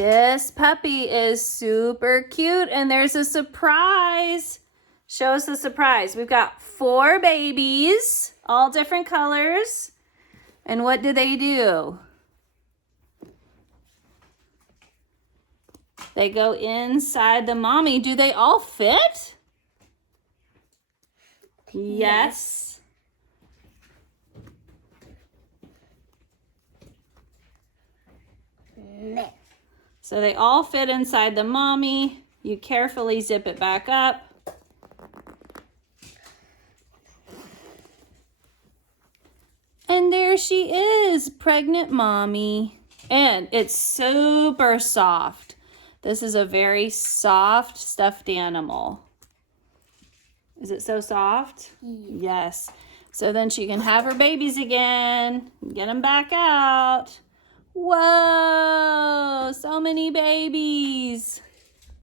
This puppy is super cute, and there's a surprise. Show us the surprise. We've got 4 babies, all different colors. And what do? They go inside the mommy. Do they all fit? Yes. No. So they all fit inside the mommy. You carefully zip it back up. And there she is, pregnant mommy. And it's super soft. This is a very soft stuffed animal. Is it so soft? Yes. So then she can have her babies again. Get them back out. Whoa, so many babies.